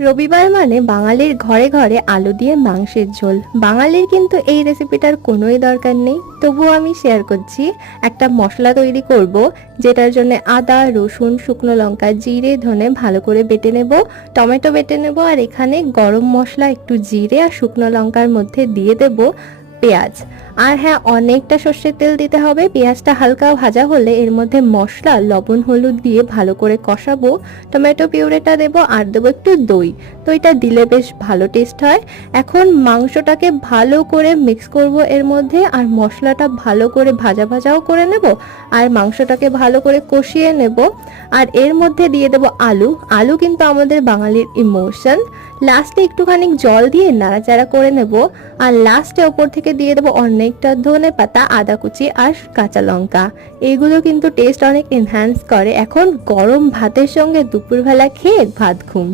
রবিবার মানে বাঙালির ঘরে ঘরে আলু দিয়ে মাংসের ঝোল। বাঙালির কিন্তু এই রেসিপিটার কোনোই দরকার নেই, তবুও আমি শেয়ার করছি। একটা মশলা তৈরি করব, যেটার জন্য আদা, রসুন, শুকনো লঙ্কা, জিরে, ধনে ভালো করে বেটে নেব, টমেটো বেটে নেব, আর এখানে গরম মশলা, একটু জিরে আর শুকনো লঙ্কার মধ্যে দিয়ে দেব পেঁয়াজ। আর হ্যাঁ, অনেকটা সর্ষের তেল দিতে হবে। পেঁয়াজটা হালকা ভাজা হলে এর মধ্যে মশলা, লবণ, হলুদ দিয়ে ভালো করে কষাবো। টমেটো পিউরেটা দেবো আর দেবো একটু দই। দইটা দিলে বেশ ভালো টেস্ট হয়। এখন মাংসটাকে ভালো করে মিক্স করব এর মধ্যে, আর মশলাটা ভালো করে ভাজা ভাজাও করে নেব, আর মাংসটাকে ভালো করে কষিয়ে নেব। আর এর মধ্যে দিয়ে দেবো আলু। আলু কিন্তু আমাদের বাঙালির ইমোশন। লাস্টে একটুখানি জল দিয়ে নাড়াচাড়া করে নেব, আর লাস্টে ওপর থেকে দিয়ে দেবো অনেকটা ধনে পাতা, আদা কুচি আর কাঁচা লঙ্কা। এইগুলো কিন্তু টেস্ট অনেক এনহ্যান্স করে। এখন গরম ভাতের সঙ্গে দুপুরবেলা খেয়ে ভাত ঘুম।